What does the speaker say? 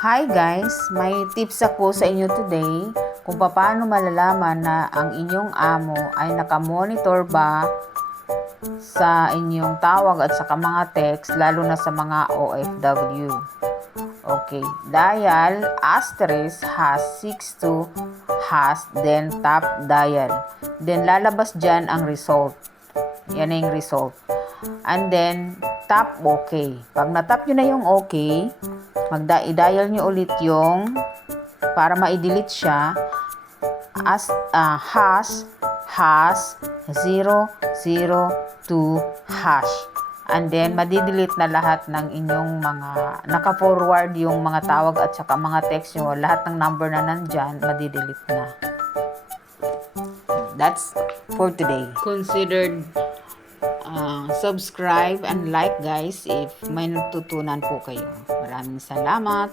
Hi guys! May tips ako sa inyo today kung paano malalaman na ang inyong amo ay nakamonitor ba sa inyong tawag at saka mga text, lalo na sa mga OFW. Okay, dial asterisk #62 then tap dial. Then lalabas dyan ang result. Yan na yung result. And then tap OK. Pag natap nyo na yung OK, i-dial nyo ulit yung para ma-delete siya as hash 002 hash. And then madidelete na lahat ng inyong mga naka-forward, yung mga tawag at saka mga text nyo, lahat ng number na nandyan madidelete na. That's for today. Considered subscribe and like guys if may natutunan po kayo. Maraming salamat.